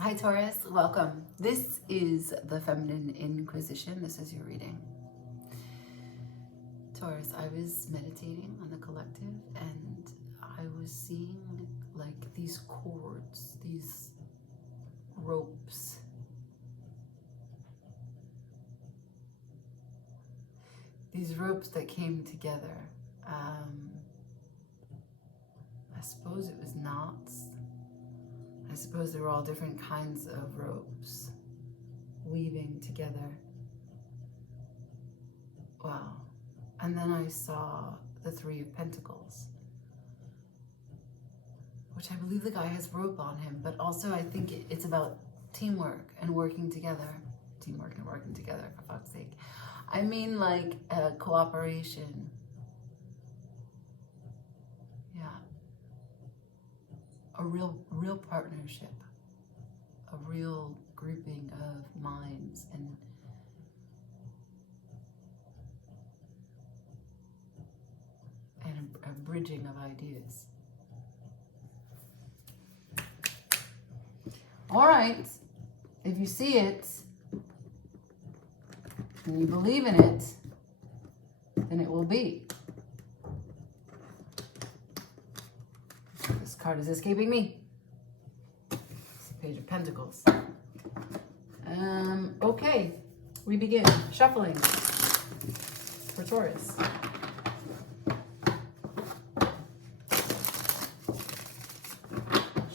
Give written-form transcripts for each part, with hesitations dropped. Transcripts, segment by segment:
Hi Taurus, welcome. This is the Feminine Inquisition. This is your reading. Taurus, I was meditating on the collective and I was seeing like these cords, these ropes. These ropes that came together. I suppose it was knots. I suppose there were all different kinds of ropes weaving together. Wow. And then I saw the Three of Pentacles, which I believe the guy has rope on him, but also I think it's about teamwork and working together. Teamwork and working together, for fuck's sake. I mean like cooperation. Yeah. A real partnership. A real grouping of minds and a bridging of ideas. All right, if you see it and you believe in it, then it will be. This card is escaping me. It's the Page of Pentacles. Okay, we begin shuffling for Taurus.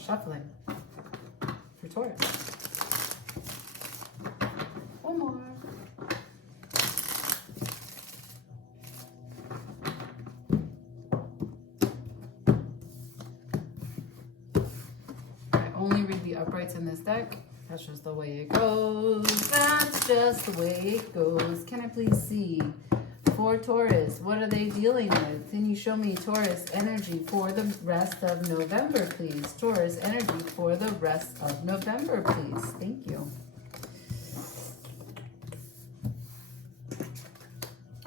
Shuffling for Taurus. One more. I only read the uprights in this deck. That's just the way it goes. That's just the way it goes. Can I please see for Taurus? What are they dealing with? Can you show me Taurus energy for the rest of November, please? Taurus energy for the rest of November, please. Thank you.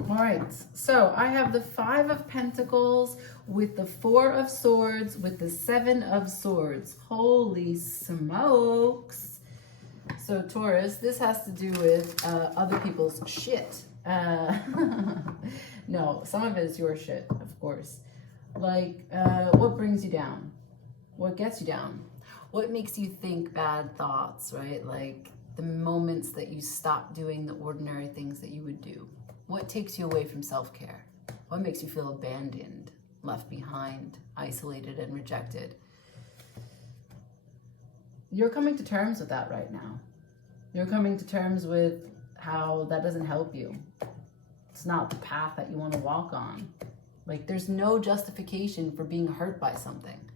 All right, so I have the Five of Pentacles with the Four of Swords with the Seven of Swords. Holy smokes. So Taurus, this has to do with other people's shit. No, some of it is your shit, of course. Like, what brings you down? What gets you down? What makes you think bad thoughts, right? Like the moments that you stop doing the ordinary things that you would do. What takes you away from self-care? What makes you feel abandoned, left behind, isolated, and rejected? You're coming to terms with that right now. You're coming to terms with how that doesn't help you. It's not the path that you want to walk on. Like, there's no justification for being hurt by something.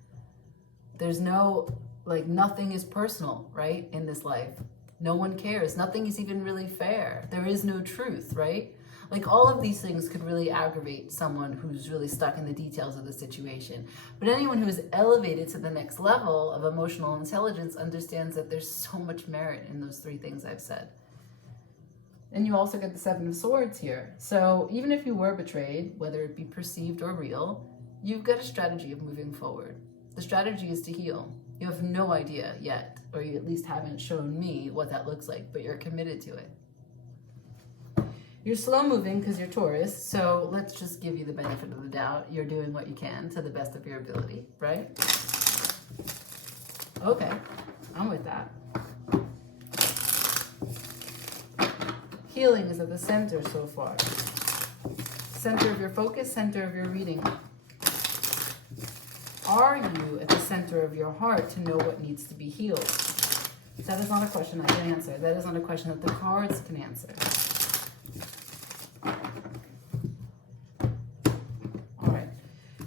There's no, like, nothing is personal, right, in this life. No one cares. Nothing is even really fair. There is no truth, right? Like, all of these things could really aggravate someone who's really stuck in the details of the situation. But anyone who is elevated to the next level of emotional intelligence understands that there's so much merit in those three things I've said. And you also get the Seven of Swords here. So even if you were betrayed, whether it be perceived or real, you've got a strategy of moving forward. The strategy is to heal. You have no idea yet, or you at least haven't shown me what that looks like, but you're committed to it. You're slow moving because you're Taurus, so let's just give you the benefit of the doubt. You're doing what you can to the best of your ability, right? Okay, I'm with that. Healing is at the center so far. Center of your focus, center of your reading. Are you at the center of your heart to know what needs to be healed? That is not a question I can answer. That is not a question that the cards can answer. All right.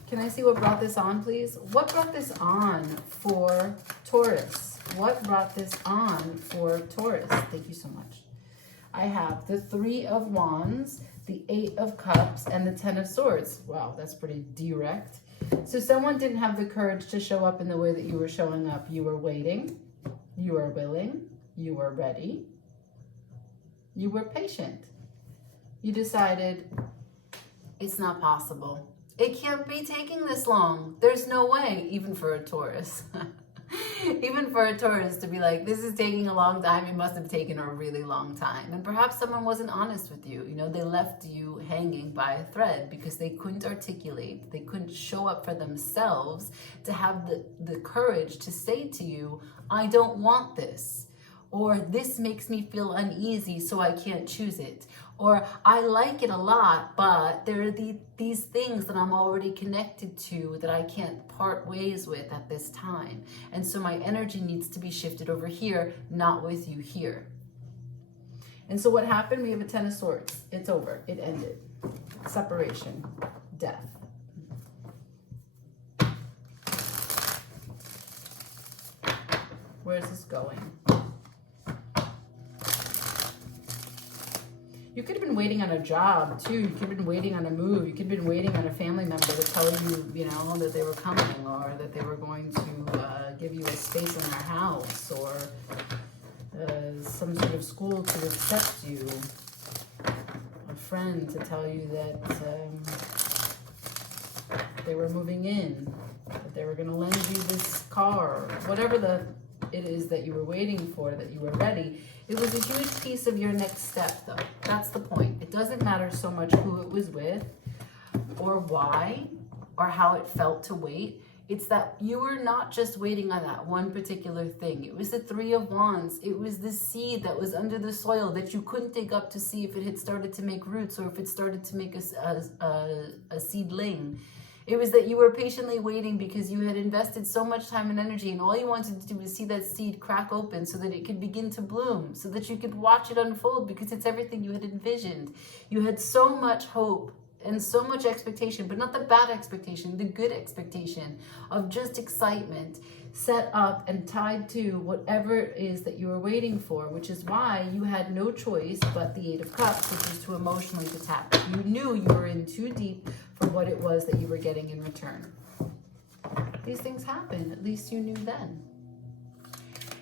Can I see what brought this on, please? What brought this on for Taurus? What brought this on for Taurus? Thank you so much. I have the Three of Wands, the Eight of Cups, and the Ten of Swords. Wow, that's pretty direct. So someone didn't have the courage to show up in the way that you were showing up. You were waiting. You were willing. You were ready. You were patient. You decided, it's not possible. It can't be taking this long. There's no way, even for a Taurus. Even for a Taurus to be like, this is taking a long time, it must have taken a really long time. And perhaps someone wasn't honest with you. You know, they left you hanging by a thread because they couldn't articulate, they couldn't show up for themselves to have the courage to say to you, I don't want this. Or this makes me feel uneasy, so I can't choose it. Or I like it a lot, but there are these things that I'm already connected to that I can't part ways with at this time. And so my energy needs to be shifted over here, not with you here. And so what happened? We have a Ten of Swords. It's over. It ended. Separation. Death. Where is this going? You could have been waiting on a job too. You could have been waiting on a move. You could have been waiting on a family member to tell you, you know, that they were coming, or that they were going to give you a space in their house, or some sort of school to accept you. A friend to tell you that they were moving in, that they were going to lend you this car, whatever it is that you were waiting for, that you were ready. It was a huge piece of your next step, though. That's the point. It doesn't matter so much who it was with, or why, or how it felt to wait. It's that you were not just waiting on that one particular thing. It was the Three of Wands. It was the seed that was under the soil that you couldn't dig up to see if it had started to make roots, or if it started to make a seedling. It was that you were patiently waiting because you had invested so much time and energy, and all you wanted to do was see that seed crack open so that it could begin to bloom, so that you could watch it unfold, because it's everything you had envisioned. You had so much hope and so much expectation, but not the bad expectation, the good expectation of just excitement set up and tied to whatever it is that you were waiting for, which is why you had no choice but the Eight of Cups, which is to emotionally detach. You knew you were in too deep for what it was that you were getting in return. These things happen. At least you knew then.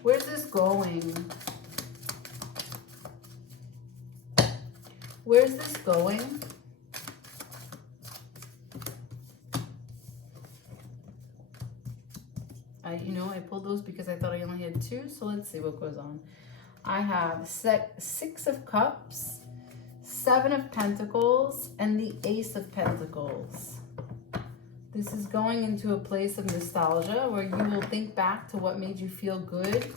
Where's this going? Where's this going? I pulled those because I thought I only had two, so let's see what goes on. I have Six of Cups, Seven of Pentacles, and the Ace of Pentacles. This is going into a place of nostalgia where you will think back to what made you feel good.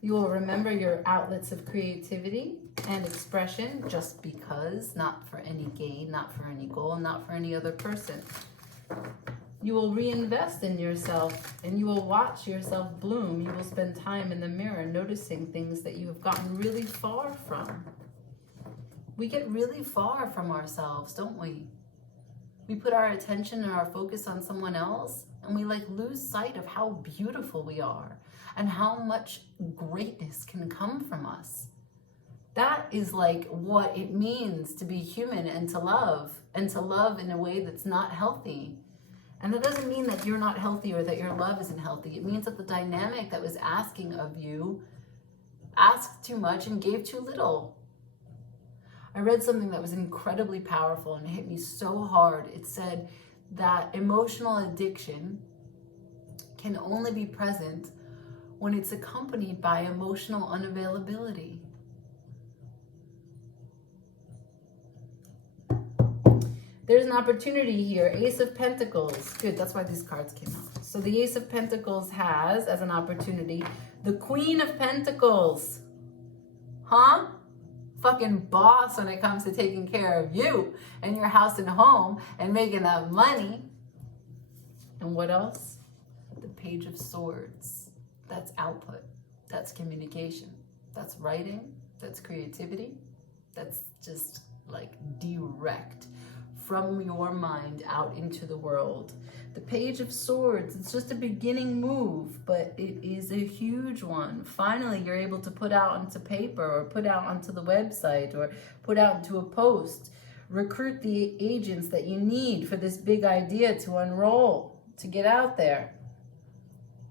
You will remember your outlets of creativity and expression just because, not for any gain, not for any goal, not for any other person. You will reinvest in yourself and you will watch yourself bloom. You will spend time in the mirror noticing things that you have gotten really far from. We get really far from ourselves, don't we? We put our attention and our focus on someone else, and we lose sight of how beautiful we are and how much greatness can come from us. That is what it means to be human and to love in a way that's not healthy. And that doesn't mean that you're not healthy or that your love isn't healthy. It means that the dynamic that was asking of you asked too much and gave too little. I read something that was incredibly powerful and it hit me so hard. It said that emotional addiction can only be present when it's accompanied by emotional unavailability. There's an opportunity here. Ace of Pentacles. Good, that's why these cards came out. So the Ace of Pentacles has, as an opportunity, the Queen of Pentacles. Huh? Fucking boss when it comes to taking care of you and your house and home and making that money. And what else? The Page of Swords. That's output. That's communication. That's writing. That's creativity. That's just direct from your mind out into the world. The Page of Swords, it's just a beginning move, but it is a huge one. Finally, you're able to put out onto paper or put out onto the website or put out into a post. Recruit the agents that you need for this big idea to unroll, to get out there.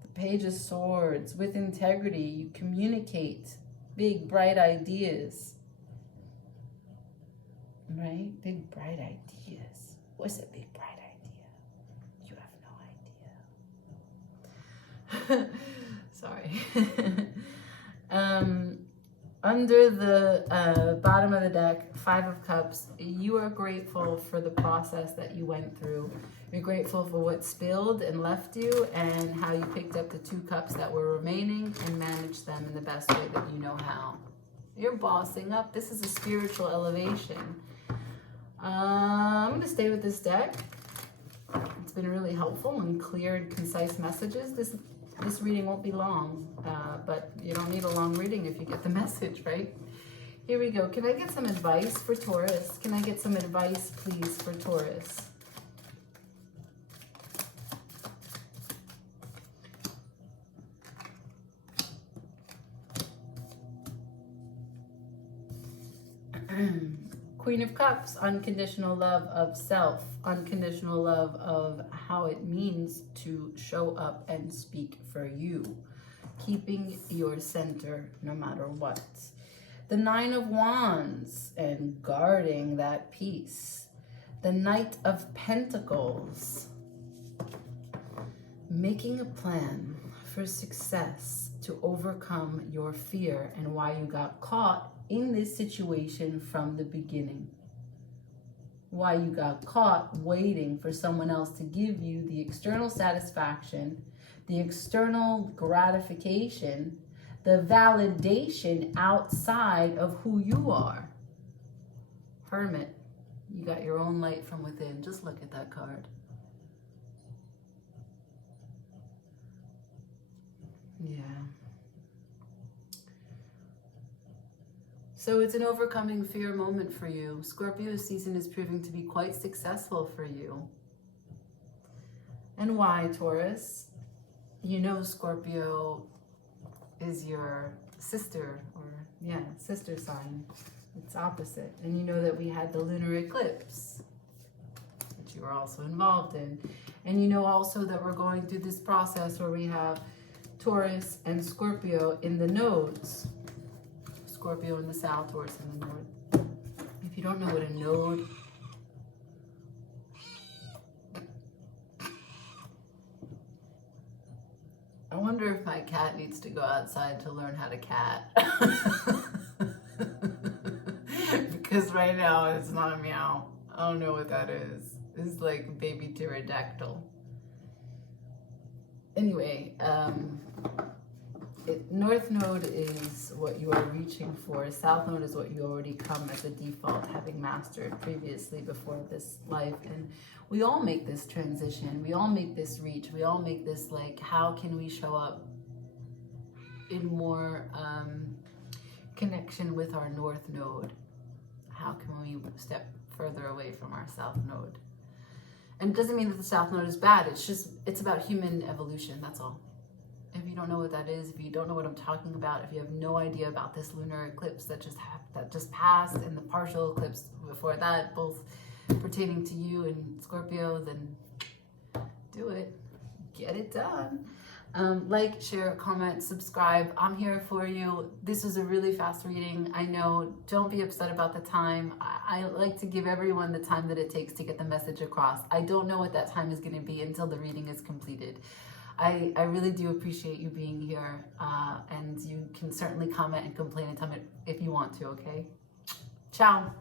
The Page of Swords, with integrity, you communicate big, bright ideas. Right? Big, bright ideas. What's a big, bright idea? You have no idea. Sorry. Under the bottom of the deck, 5 of Cups, you are grateful for the process that you went through. You're grateful for what spilled and left you, and how you picked up the 2 cups that were remaining and managed them in the best way that you know how. You're bossing up. This is a spiritual elevation. I'm going to stay with this deck. It's been really helpful and clear and concise messages. This reading won't be long, but you don't need a long reading if you get the message, right? Here we go. Can I get some advice for Taurus? Can I get some advice, please, for Taurus? Queen of Cups, unconditional love of self, unconditional love of how it means to show up and speak for you, keeping your center no matter what. The 9 of Wands and guarding that peace. The Knight of Pentacles, making a plan for success to overcome your fear and why you got caught in this situation from the beginning. Why you got caught waiting for someone else to give you the external satisfaction, the external gratification, the validation outside of who you are. Hermit, you got your own light from within. Just look at that card. Yeah. So it's an overcoming fear moment for you. Scorpio season is proving to be quite successful for you. And why, Taurus? You know Scorpio is your sister, or sister sign. It's opposite. And you know that we had the lunar eclipse, which you were also involved in. And you know also that we're going through this process where we have Taurus and Scorpio in the nodes. Scorpio in the south, Taurus in the north. If you don't know what a node, I wonder if my cat needs to go outside to learn how to cat. Because right now it's not a meow. I don't know what that is. It's like baby pterodactyl. Anyway, North Node is what you are reaching for. South Node is what you already come as a default, having mastered previously before this life. And we all make this transition. We all make this reach. We all make this, like, how can we show up in more connection with our North Node? How can we step further away from our South Node? And it doesn't mean that the South Node is bad. It's about human evolution. That's all. If you don't know what that is, if you don't know what I'm talking about, if you have no idea about this lunar eclipse that just passed and the partial eclipse before that, both pertaining to you and Scorpio, then do it. Get it done. Like, share, comment, subscribe. I'm here for you. This was a really fast reading. I know. Don't be upset about the time. I like to give everyone the time that it takes to get the message across. I don't know what that time is going to be until the reading is completed. I really do appreciate you being here, and you can certainly comment and complain and tell me if you want to, okay? Ciao.